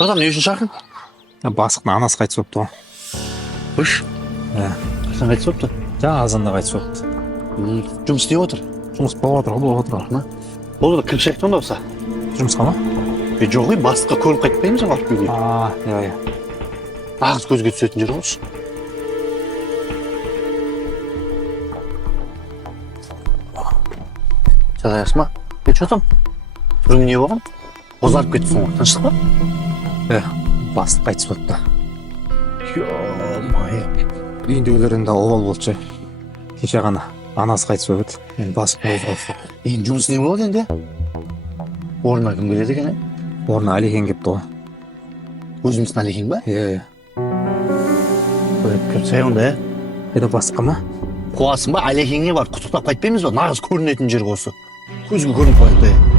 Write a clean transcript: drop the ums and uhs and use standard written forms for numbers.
Содан не үшін шақырдың? Бастықтың анасы қайтыс болыпты ғой. Үш. Қашан қайтыс болыпты? Жаңа азанда қайтыс болыпты. Жұмыс істеп отыр. Жұмыс болып отыр. Ол кім шақты онда болса? Жұмысқа ма? Жоқ ей, бастыққа көріп қайтпаймыз ғой барып үйге. Иә. Нағыз көзге түсетін жер болшы. Жазайсың ма? Что там? Түрің не болған? Бозарып кеттісің ғой, тыныштық па? Бастық қайтыс болыпты. Ё-майы. Үйіндегілер енді обал болды. Кеше ғана анасы қайтыс болып еді. Енді бастықтың өзі қайтыс болды. Енді жұмыс не болады енді? Орнына кім келеді екен? Орнына Әлекең келіпті ғой. Өзіміздің Әлекең ба? Иә. Сәй онда, Қайда бастыққа ма? қуасың ба? Әлекеңе бар, құттықтап қайтпаймыз ба? Нағыз көрінетін жер осы. Көзге көрініп қояды.